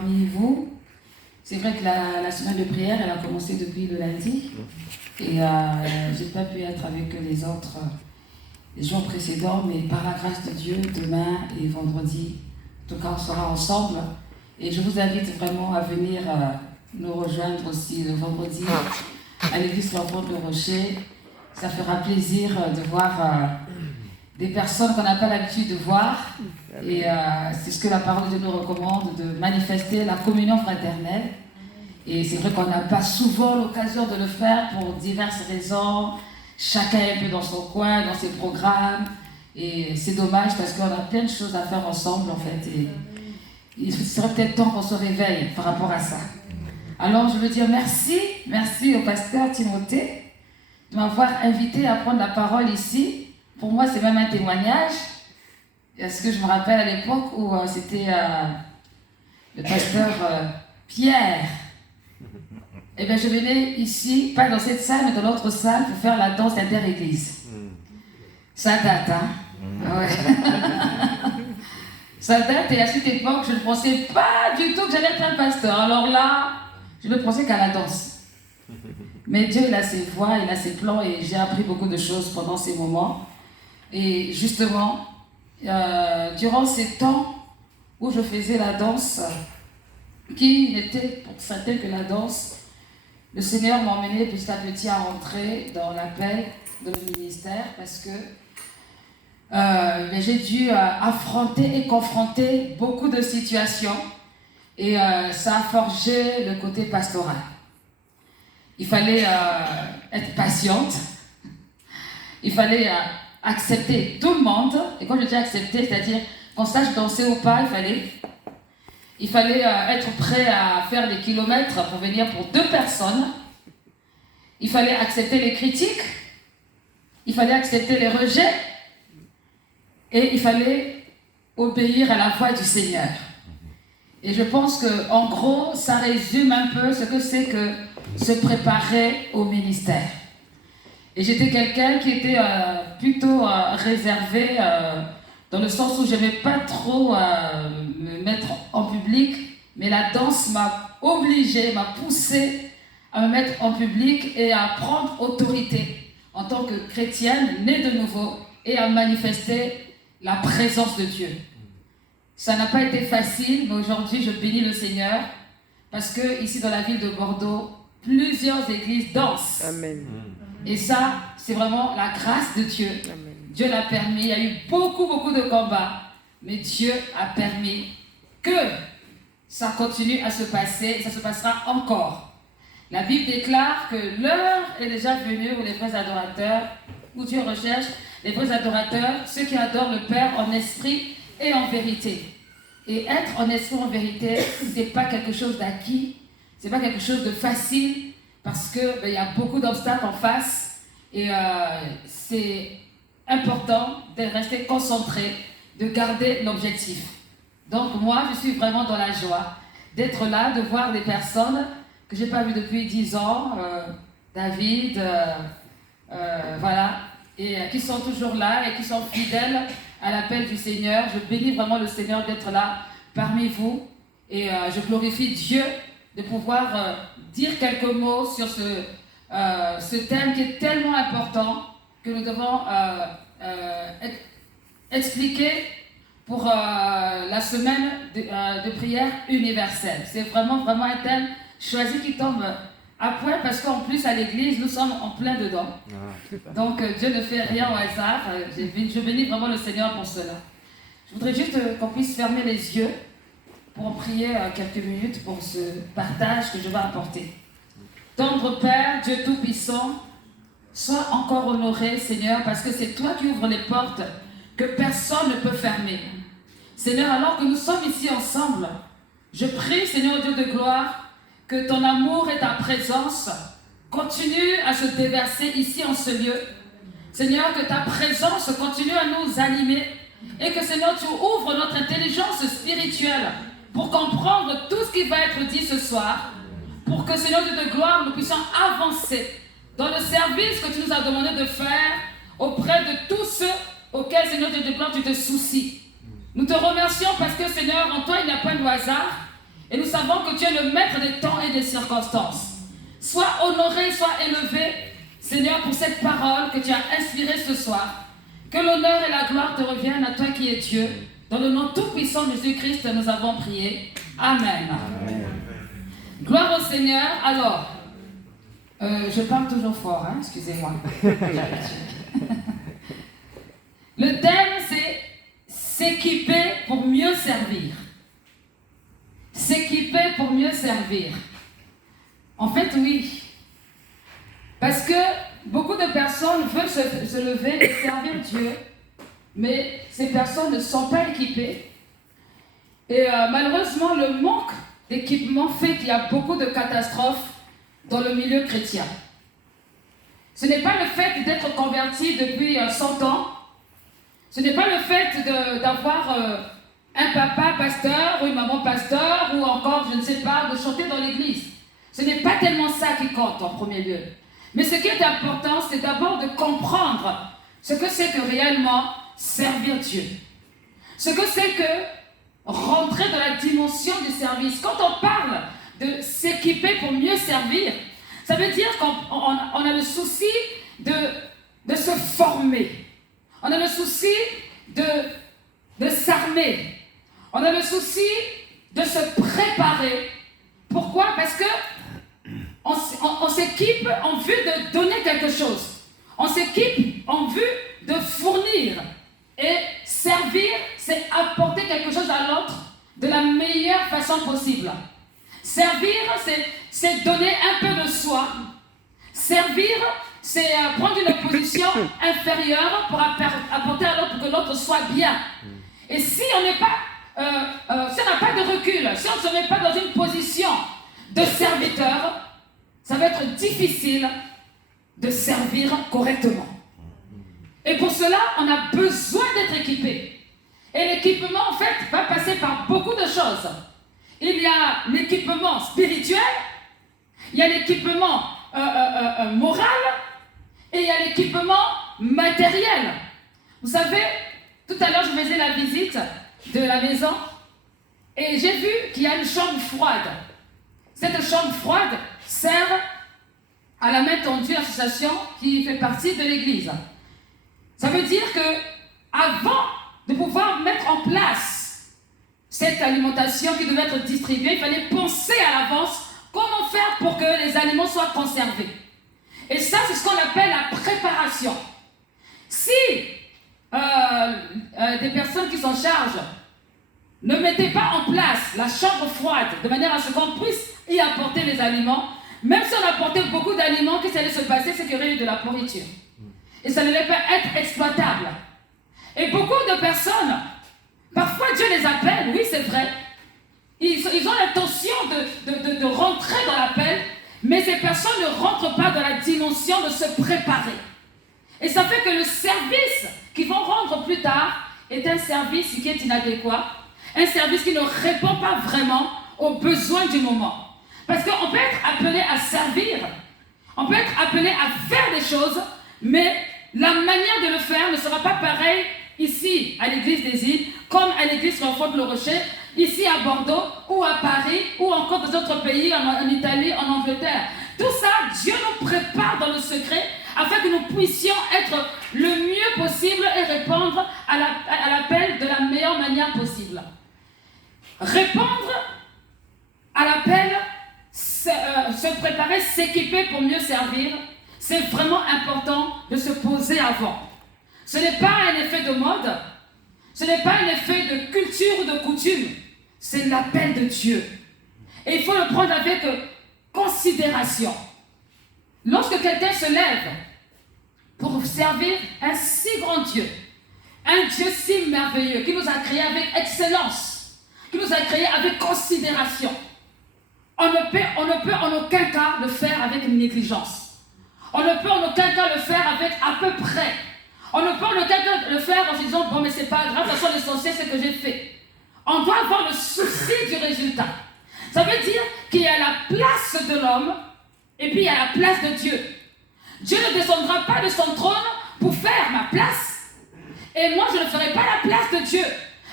parmi vous. C'est vrai que la semaine de prière, elle a commencé depuis le lundi. Et je n'ai pas pu être avec les autres les jours précédents, mais par la grâce de Dieu, demain et vendredi, en tout cas, on sera ensemble. Et je vous invite vraiment à venir nous rejoindre aussi le vendredi à l'église L'Enfant de Rocher. Ça fera plaisir de voir des personnes qu'on n'a pas l'habitude de voir. Et c'est ce que la parole de Dieu nous recommande, de manifester la communion fraternelle. Et c'est vrai qu'on n'a pas souvent l'occasion de le faire pour diverses raisons. Chacun est un peu dans son coin, dans ses programmes. Et c'est dommage parce qu'on a plein de choses à faire ensemble en fait. Et il serait peut-être temps qu'on se réveille par rapport à ça. Alors je veux dire merci au pasteur Timothée de m'avoir invité à prendre la parole ici. Pour moi, c'est même un témoignage. Est-ce que je me rappelle à l'époque où c'était le pasteur Pierre. Eh bien, je venais ici, pas dans cette salle, mais dans l'autre salle, pour faire la danse inter-église. Ça date, hein? Ouais. Ça date, et à cette époque, je ne pensais pas du tout que j'allais être un pasteur. Alors là, je ne pensais qu'à la danse. Mais Dieu, il a ses voies, il a ses plans, et j'ai appris beaucoup de choses pendant ces moments. Et justement, durant ces temps où je faisais la danse, qui n'était pour certains que la danse, le Seigneur m'a emmené petit à petit à rentrer dans l'appel de mon ministère parce que j'ai dû affronter et confronter beaucoup de situations et ça a forgé le côté pastoral. Il fallait être patiente, il fallait accepter tout le monde, et quand je dis accepter, c'est-à-dire qu'on sache danser ou pas, il fallait être prêt à faire des kilomètres pour venir pour 2 personnes. Il fallait accepter les critiques. Il fallait accepter les rejets. Et il fallait obéir à la voix du Seigneur. Et je pense qu'en gros, ça résume un peu ce que c'est que se préparer au ministère. Et j'étais quelqu'un qui était plutôt réservé dans le sens où je n'aimais pas trop me mettre en public, mais la danse m'a obligée, m'a poussée à me mettre en public et à prendre autorité en tant que chrétienne, née de nouveau, et à manifester la présence de Dieu. Ça n'a pas été facile, mais aujourd'hui je bénis le Seigneur parce que ici dans la ville de Bordeaux, plusieurs églises dansent. Amen. Et ça, c'est vraiment la grâce de Dieu. Amen. Dieu l'a permis, il y a eu beaucoup de combats, mais Dieu a permis que ça continue à se passer et ça se passera encore. La Bible déclare que l'heure est déjà venue où les vrais adorateurs, où Dieu recherche les vrais adorateurs, ceux qui adorent le Père en esprit et en vérité. Et être en esprit et en vérité, ce n'est pas quelque chose d'acquis, ce n'est pas quelque chose de facile, parce qu'il y a beaucoup d'obstacles en face et c'est important de rester concentré, de garder l'objectif. Donc moi, je suis vraiment dans la joie d'être là, de voir des personnes que je n'ai pas vues depuis 10 ans, David, voilà, et qui sont toujours là et qui sont fidèles à l'appel du Seigneur. Je bénis vraiment le Seigneur d'être là parmi vous et je glorifie Dieu de pouvoir dire quelques mots sur ce thème qui est tellement important que nous devons expliquer pour la semaine de prière universelle. C'est vraiment un thème choisi qui tombe à point parce qu'en plus à l'église, nous sommes en plein dedans. Donc Dieu ne fait rien au hasard. Je bénis vraiment le Seigneur pour cela. Je voudrais juste qu'on puisse fermer les yeux pour en prier quelques minutes pour ce partage que je vais apporter. Tendre Père, Dieu Tout-Puissant, sois encore honoré, Seigneur, parce que c'est toi qui ouvres les portes que personne ne peut fermer. Seigneur, alors que nous sommes ici ensemble, je prie, Seigneur Dieu de gloire, que ton amour et ta présence continuent à se déverser ici en ce lieu. Seigneur, que ta présence continue à nous animer et que, Seigneur, tu ouvres notre intelligence spirituelle pour comprendre tout ce qui va être dit ce soir, pour que, Seigneur Dieu de gloire, nous puissions avancer dans le service que tu nous as demandé de faire auprès de tous ceux auxquels, Seigneur Dieu de gloire, tu te soucies. Nous te remercions parce que, Seigneur, en toi, il n'y a pas de hasard. Et nous savons que tu es le maître des temps et des circonstances. Sois honoré, sois élevé, Seigneur, pour cette parole que tu as inspirée ce soir. Que l'honneur et la gloire te reviennent à toi qui es Dieu. Dans le nom tout-puissant de Jésus-Christ, nous avons prié. Amen. Amen. Gloire au Seigneur. Alors, je parle toujours fort, hein, excusez-moi. Le thème, c'est s'équiper pour mieux servir. S'équiper pour mieux servir. En fait, oui. Parce que beaucoup de personnes veulent se lever et servir Dieu, mais ces personnes ne sont pas équipées. Et malheureusement, le manque d'équipement fait qu'il y a beaucoup de catastrophes dans le milieu chrétien. Ce n'est pas le fait d'être converti depuis 100 ans. Ce n'est pas le fait d'avoir un papa pasteur ou une maman pasteur ou encore, je ne sais pas, de chanter dans l'église. Ce n'est pas tellement ça qui compte en premier lieu. Mais ce qui est important, c'est d'abord de comprendre ce que c'est que réellement servir Dieu. Ce que c'est que rentrer dans la dimension du service. Quand on parle de s'équiper pour mieux servir, ça veut dire qu'on a le souci de se former. On a le souci de s'armer. On a le souci de se préparer. Pourquoi? Parce que on s'équipe en vue de donner quelque chose. On s'équipe en vue de fournir. Et servir, c'est apporter quelque chose à l'autre de la meilleure façon possible. Servir, c'est donner un peu de soi. Servir, c'est prendre une position inférieure pour apporter à l'autre pour que l'autre soit bien. Et si on n'est pas, si on n'a pas de recul, si on ne se met pas dans une position de serviteur, ça va être difficile de servir correctement. Et pour cela, on a besoin d'être équipé. Et l'équipement, en fait, va passer par beaucoup de choses. Il y a l'équipement spirituel, il y a l'équipement moral, et il y a l'équipement matériel. Vous savez, tout à l'heure, je faisais la visite de la maison, et j'ai vu qu'il y a une chambre froide. Cette chambre froide sert à la main tendue association qui fait partie de l'église. Ça veut dire que avant de pouvoir mettre en place cette alimentation qui devait être distribuée, il fallait penser à l'avance comment faire pour que les aliments soient conservés. Et ça, c'est ce qu'on appelle la préparation. Si des personnes qui s'en chargent ne mettaient pas en place la chambre froide de manière à ce qu'on puisse y apporter les aliments, même si on apportait beaucoup d'aliments, qu'est-ce qui allait se passer? C'est qu'il y aurait eu de la pourriture. Et ça n'allait pas être exploitable. Et beaucoup de personnes, parfois Dieu les appelle, oui c'est vrai, ils ont l'intention de rentrer dans l'appel, mais ces personnes ne rentrent pas dans la dimension de se préparer. Et ça fait que le service qu'ils vont rendre plus tard est un service qui est inadéquat, un service qui ne répond pas vraiment aux besoins du moment. Parce qu'on peut être appelé à servir, on peut être appelé à faire des choses, mais la manière de le faire ne sera pas pareille ici à l'église des îles, comme à l'église L'Enfant de le Rocher, ici à Bordeaux, ou à Paris, ou encore dans d'autres pays, en Italie, en Angleterre. Tout ça, Dieu nous prépare dans le secret, afin que nous puissions être le mieux possible et répondre à l'appel de la meilleure manière possible. Répondre à l'appel, se préparer, s'équiper pour mieux servir, c'est vraiment important de se poser avant. Ce n'est pas un effet de mode, ce n'est pas un effet de culture ou de coutume, c'est l'appel de Dieu. Et il faut le prendre avec considération. Lorsque quelqu'un se lève pour servir un si grand Dieu, un Dieu si merveilleux, qui nous a créés avec excellence, qui nous a créés avec considération, on ne peut en aucun cas le faire avec une négligence. On ne peut en aucun cas le faire avec à peu près. On ne peut en aucun cas le faire en se disant bon mais c'est pas grave, de toute façon l'essentiel c'est que j'ai fait. On doit avoir le souci du résultat. Ça veut dire qu'il y a la place de l'homme et puis il y a la place de Dieu. Dieu ne descendra pas de son trône pour faire ma place. Et moi je ne ferai pas la place de Dieu.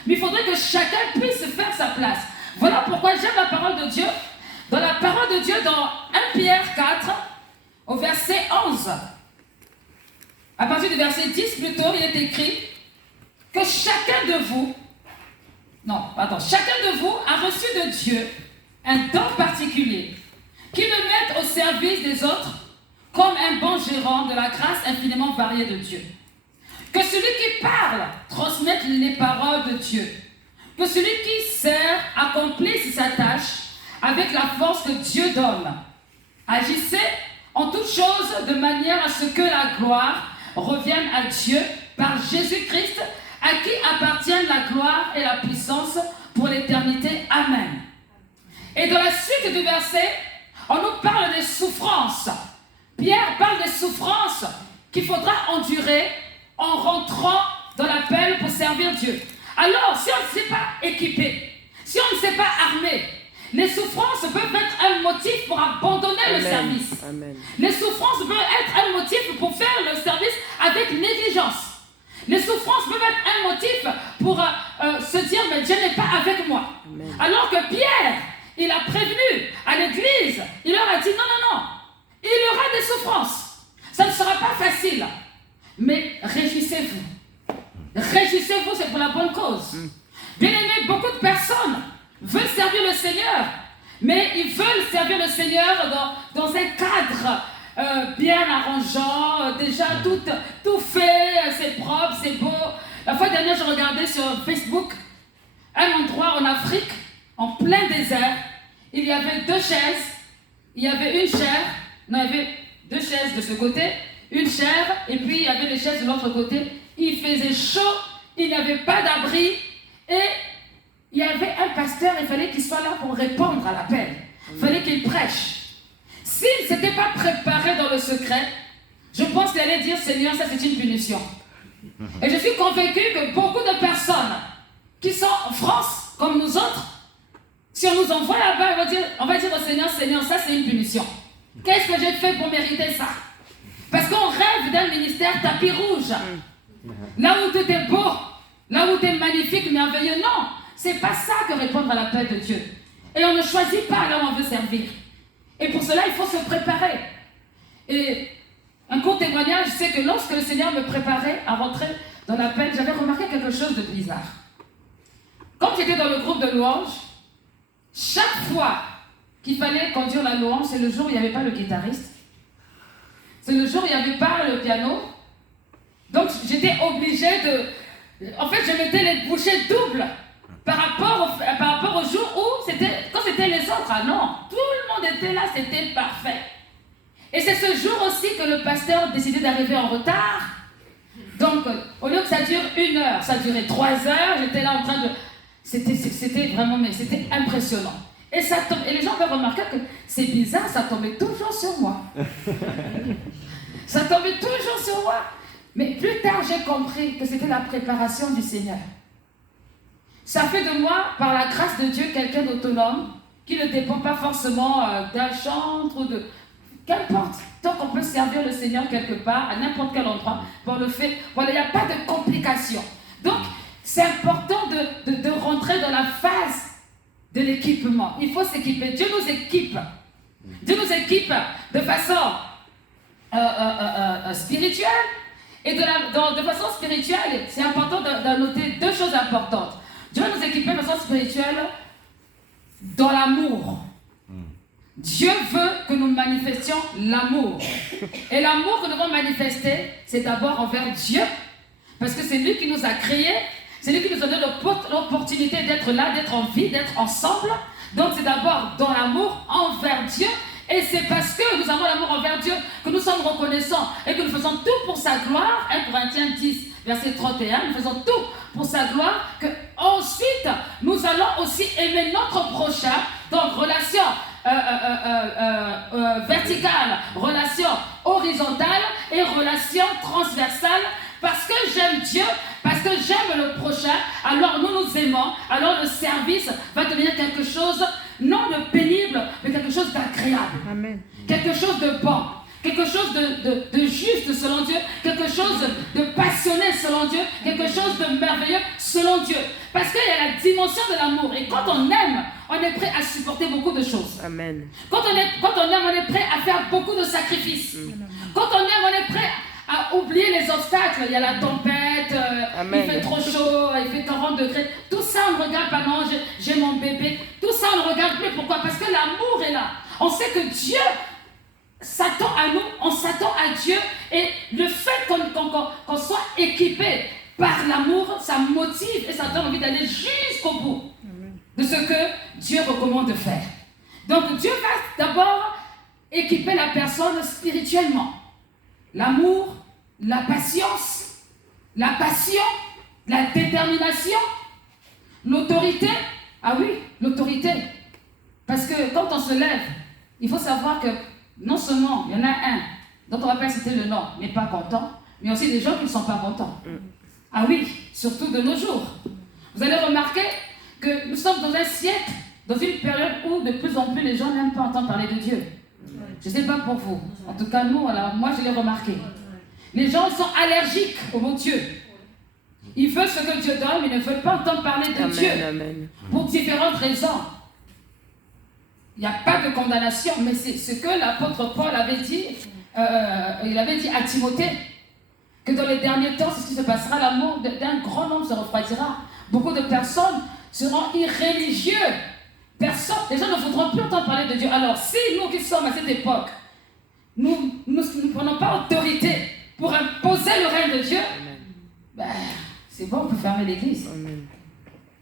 Mais il faudrait que chacun puisse faire sa place. Voilà pourquoi j'aime la parole de Dieu. Dans la parole de Dieu, dans 1 Pierre 4, au verset 11, à partir du verset 10 plutôt, il est écrit que chacun de vous a reçu de Dieu un don particulier qui le mette au service des autres comme un bon gérant de la grâce infiniment variée de Dieu. Que celui qui parle transmette les paroles de Dieu. Que celui qui sert accomplisse sa tâche avec la force que Dieu donne. Agissez en toutes choses de manière à ce que la gloire revienne à Dieu par Jésus-Christ, à qui appartiennent la gloire et la puissance pour l'éternité. Amen. Et dans la suite du verset, on nous parle des souffrances. Pierre parle des souffrances qu'il faudra endurer en rentrant dans l'appel pour servir Dieu. Alors, si on ne s'est pas équipé, si on ne s'est pas armé, les souffrances peuvent être un motif pour abandonner le service. Amen. Les souffrances peuvent être un motif pour faire le service avec négligence. Les souffrances peuvent être un motif pour se dire, mais Dieu n'est pas avec moi. Amen. Alors que Pierre, il a prévenu à l'église, il leur a dit, non, il y aura des souffrances. Ça ne sera pas facile. Mais réjouissez-vous. Réjouissez-vous, c'est pour la bonne cause. Bien aimé, beaucoup de personnes veulent servir le Seigneur, mais ils veulent servir le Seigneur dans un cadre bien arrangeant, déjà tout fait, c'est propre, c'est beau. La fois dernière, je regardais sur Facebook un endroit en Afrique, en plein désert. Il y avait 2 chaises, il y avait une chaire, non, il y avait 2 chaises de ce côté, une chaire, et puis il y avait les chaises de l'autre côté. Il faisait chaud, il n'y avait pas d'abri, et il y avait un pasteur, il fallait qu'il soit là pour répondre à l'appel. Il fallait qu'il prêche. S'il ne s'était pas préparé dans le secret, je pense qu'il allait dire, Seigneur, ça c'est une punition. Et je suis convaincu que beaucoup de personnes qui sont en France, comme nous autres, si on nous envoie là-bas, on va dire au Seigneur, Seigneur, ça c'est une punition. Qu'est-ce que j'ai fait pour mériter ça? Parce qu'on rêve d'un ministère tapis rouge. Là où tout est beau, là où tout est magnifique, merveilleux. Non, c'est pas ça que répondre à l'appel de Dieu. Et on ne choisit pas là où on veut servir. Et pour cela, il faut se préparer. Et un court témoignage, c'est que lorsque le Seigneur me préparait à rentrer dans l'appel, j'avais remarqué quelque chose de bizarre. Quand j'étais dans le groupe de louange, chaque fois qu'il fallait conduire la louange, c'est le jour où il n'y avait pas le guitariste. C'est le jour où il n'y avait pas le piano. Donc j'étais obligée de... En fait, je mettais les bouchées doubles par rapport au jour où quand c'était les autres. Ah non, tout le monde était là, c'était parfait. Et c'est ce jour aussi que le pasteur décidait d'arriver en retard. Donc, au lieu que ça dure 1 heure, ça durait 3 heures. J'étais là en train de... C'était vraiment... Mais c'était impressionnant. Et les gens avaient remarqué que c'est bizarre, ça tombait toujours sur moi. Ça tombait toujours sur moi. Mais plus tard, j'ai compris que c'était la préparation du Seigneur. Ça fait de moi, par la grâce de Dieu, quelqu'un d'autonome, qui ne dépend pas forcément d'un chantre ou de... Qu'importe, tant qu'on peut servir le Seigneur quelque part, à n'importe quel endroit, on le fait. Voilà, il n'y a pas de complications. Donc, c'est important de rentrer dans la phase de l'équipement. Il faut s'équiper. Dieu nous équipe. Dieu nous équipe de façon spirituelle. Et de façon spirituelle, c'est important de noter 2 choses importantes. Dieu va nous équiper de façon spirituelle dans l'amour. Dieu veut que nous manifestions l'amour. Et l'amour que nous devons manifester, c'est d'abord envers Dieu. Parce que c'est lui qui nous a créés. C'est lui qui nous a donné l'opportunité d'être là, d'être en vie, d'être ensemble. Donc c'est d'abord dans l'amour envers Dieu. Et c'est parce que nous avons l'amour envers Dieu que nous sommes reconnaissants et que nous faisons tout pour sa gloire. 1 Corinthiens 10, verset 31, nous faisons tout pour sa gloire, que ensuite nous allons aussi aimer notre prochain. Donc relation verticale, relation horizontale et relation transversale. Parce que j'aime Dieu, parce que j'aime le prochain, alors nous nous aimons, alors le service va devenir quelque chose, non de pénible, mais quelque chose d'agréable. Amen. Quelque chose de bon. quelque chose de juste selon Dieu, quelque chose de passionné selon Dieu, quelque chose de merveilleux selon Dieu. Parce qu'il y a la dimension de l'amour. Et quand on aime, on est prêt à supporter beaucoup de choses. Amen. Quand on aime, on est prêt à faire beaucoup de sacrifices. Quand on aime, on est prêt à oublier les obstacles. Il y a la tempête, il fait trop chaud, il fait 40 degrés. Tout ça, on ne regarde pas. Non, j'ai mon bébé. Tout ça, on ne regarde plus. Pourquoi? Parce que l'amour est là. On sait que Dieu s'attend à nous, on s'attend à Dieu. Et le fait qu'on soit équipé par l'amour, ça motive et ça donne envie d'aller jusqu'au bout de ce que Dieu recommande de faire. Donc Dieu va d'abord équiper la personne spirituellement. L'amour, la patience, la passion, la détermination, l'autorité. Ah oui, l'autorité. Parce que quand on se lève, il faut savoir que non seulement il y en a un dont on va pas citer le nom, n'est pas content, mais aussi des gens qui ne sont pas contents. Ah oui, surtout de nos jours. Vous allez remarquer que nous sommes dans un siècle, dans une période où de plus en plus les gens n'aiment pas entendre parler de Dieu. Je ne sais pas pour vous. En tout cas, nous, alors, moi, je l'ai remarqué. Les gens sont allergiques au mot Dieu. Ils veulent ce que Dieu donne, mais ils ne veulent pas entendre parler de Dieu. Amen. Pour différentes raisons. Il n'y a pas de condamnation, mais c'est ce que l'apôtre Paul avait dit. Il avait dit à Timothée que dans les derniers temps, c'est ce qui se passera, l'amour d'un grand nombre se refroidira. Beaucoup de personnes seront irréligieux. Les gens ne voudront plus entendre parler de Dieu. Alors, si nous qui sommes à cette époque, nous ne prenons pas autorité pour imposer le règne de Dieu, ben, c'est bon, on peut fermer l'église.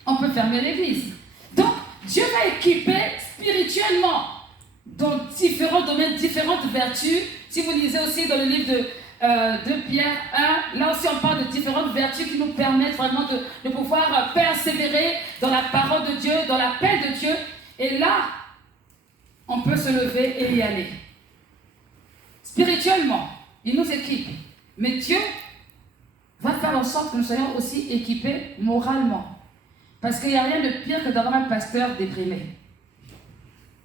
On peut fermer l'église. Donc, Dieu va équiper spirituellement dans différents domaines, différentes vertus. Si vous lisez aussi dans le livre de Pierre 1, là aussi on parle de différentes vertus qui nous permettent vraiment de pouvoir persévérer dans la parole de Dieu, dans l'appel de Dieu. Et là, on peut se lever et y aller. Spirituellement, il nous équipe. Mais Dieu va faire en sorte que nous soyons aussi équipés moralement. Parce qu'il n'y a rien de pire que d'avoir un pasteur déprimé.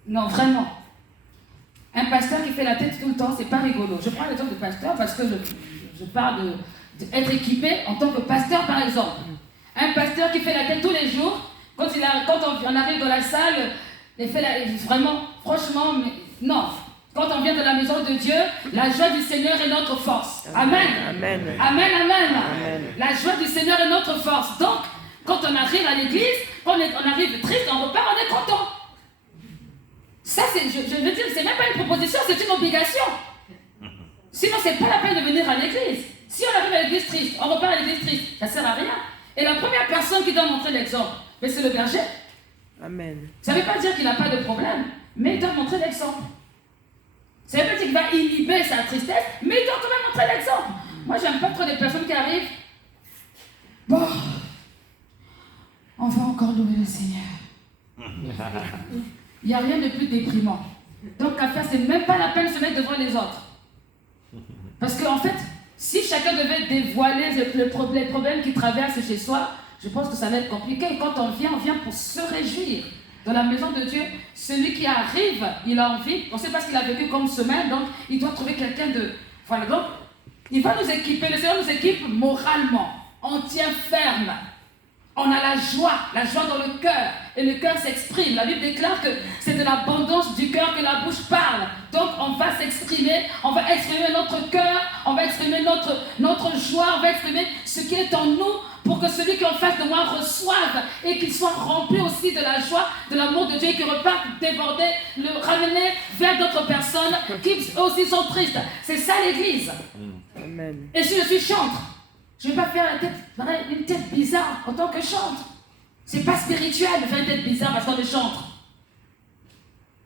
Non, vraiment. Un pasteur qui fait la tête tout le temps, c'est pas rigolo. Je prends l'exemple de pasteur parce que je parle d'être équipé en tant que pasteur, par exemple. Un pasteur qui fait la tête tous les jours, quand on arrive dans la salle, vraiment, franchement, non. Quand on vient de la maison de Dieu, la joie du Seigneur est notre force. Amen. Amen. Amen, amen. Amen. La joie du Seigneur est notre force. Donc, quand on arrive à l'église, quand on arrive triste, on repart, on est content. Ça, je veux dire, c'est même pas une proposition, c'est une obligation. Sinon, c'est pas la peine de venir à l'église. Si on arrive à l'église triste, on repart à l'église triste, ça sert à rien. Et la première personne qui doit montrer l'exemple, c'est le berger. Amen. Ça ne veut pas dire qu'il n'a pas de problème, mais il doit montrer l'exemple. Ça ne veut pas dire qu'il va inhiber sa tristesse, mais il doit quand même montrer l'exemple. Moi, j'aime pas trop des personnes qui arrivent. Bon, on va encore louer le Seigneur. Il n'y a rien de plus déprimant. Donc, à faire, c'est même pas la peine de se mettre devant les autres. Parce qu'en fait, si chacun devait dévoiler les problèmes qu'il traverse chez soi, je pense que ça va être compliqué. Quand on vient pour se réjouir. Dans la maison de Dieu, celui qui arrive, il a envie, on ne sait pas ce qu'il a vécu comme semaine, donc il doit trouver quelqu'un de... Voilà, donc il va nous équiper, le Seigneur nous équipe moralement. On tient ferme. On a la joie dans le cœur. Et le cœur s'exprime. La Bible déclare que c'est de l'abondance du cœur que la bouche parle. Donc on va s'exprimer, on va exprimer notre cœur, on va exprimer notre joie, on va exprimer ce qui est en nous pour que celui qui est en face de moi reçoive et qu'il soit rempli aussi de la joie, de l'amour de Dieu et qu'il reparte déborder, le ramener vers d'autres personnes qui aussi sont tristes. C'est ça l'église. Amen. Et si je suis chantre, je ne vais pas faire une tête bizarre en tant que chantre. C'est pas spirituel de faire une tête bizarre parce qu'on est chantre.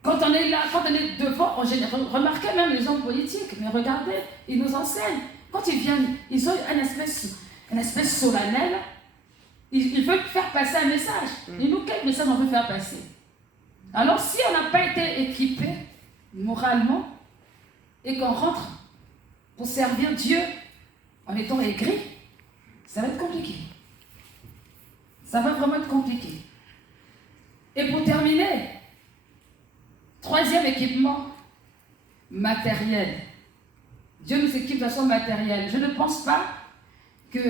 Quand on est là, quand on est devant, remarquez même les hommes politiques, mais regardez, ils nous enseignent. Quand ils viennent, ils ont un aspect solennel. Ils veulent faire passer un message. Et nous, quel message on veut faire passer? Alors, si on n'a pas été équipé moralement et qu'on rentre pour servir Dieu en étant aigri, ça va être compliqué. Ça va vraiment être compliqué. Et pour terminer, troisième équipement matériel. Dieu nous équipe de façon matérielle. Je ne pense pas que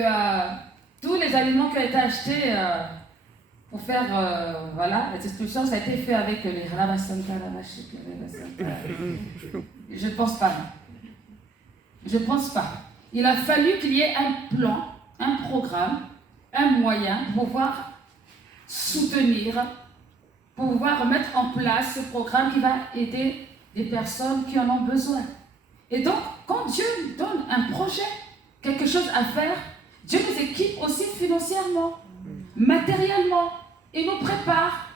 tous les aliments qui ont été achetés pour faire la distribution, ça a été fait avec les Rabasanta. Je ne pense pas. Je ne pense pas. Il a fallu qu'il y ait un plan, un programme, un moyen pour pouvoir soutenir, pour pouvoir mettre en place ce programme qui va aider des personnes qui en ont besoin. Et donc, quand Dieu nous donne un projet, quelque chose à faire, Dieu nous équipe aussi financièrement, matériellement. Il nous prépare.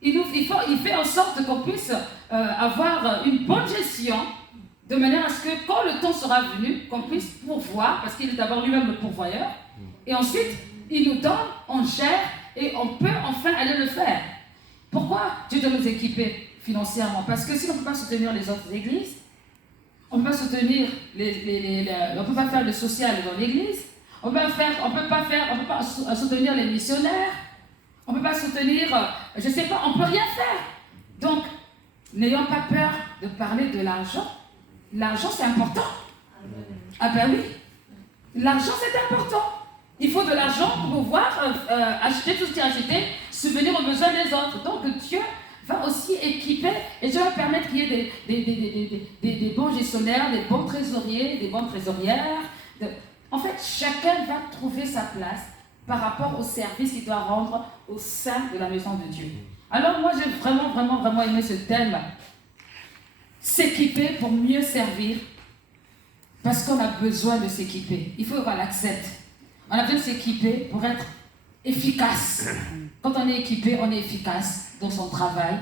Il fait en sorte qu'on puisse avoir une bonne gestion, de manière à ce que quand le temps sera venu, qu'on puisse pourvoir, parce qu'il est d'abord lui-même le pourvoyeur, et ensuite, il nous donne, on gère, et on peut enfin aller le faire. Pourquoi Dieu doit nous équiper financièrement? Parce que si on ne peut pas soutenir les autres églises, on ne peut pas soutenir on peut pas faire le social dans l'église, on peut pas soutenir les missionnaires, on ne peut pas soutenir, je ne sais pas, on ne peut rien faire. Donc, n'ayons pas peur de parler de l'argent. L'argent, c'est important. Ah ben oui, l'argent, c'est important. Il faut de l'argent pour pouvoir acheter tout ce qui est acheté, subvenir aux besoins des autres. Donc Dieu va aussi équiper et Dieu va permettre qu'il y ait des bons gestionnaires, des bons trésoriers, des bonnes trésorières. En fait, chacun va trouver sa place par rapport au service qu'il doit rendre au sein de la maison de Dieu. Alors moi, j'ai vraiment aimé ce thème. S'équiper pour mieux servir, parce qu'on a besoin de s'équiper. Il faut qu'on l'accepte. On a besoin de s'équiper pour être efficace. Quand on est équipé, on est efficace dans son travail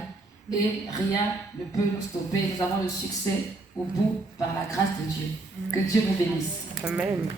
et rien ne peut nous stopper. Nous avons le succès au bout par la grâce de Dieu. Que Dieu nous bénisse. Amen.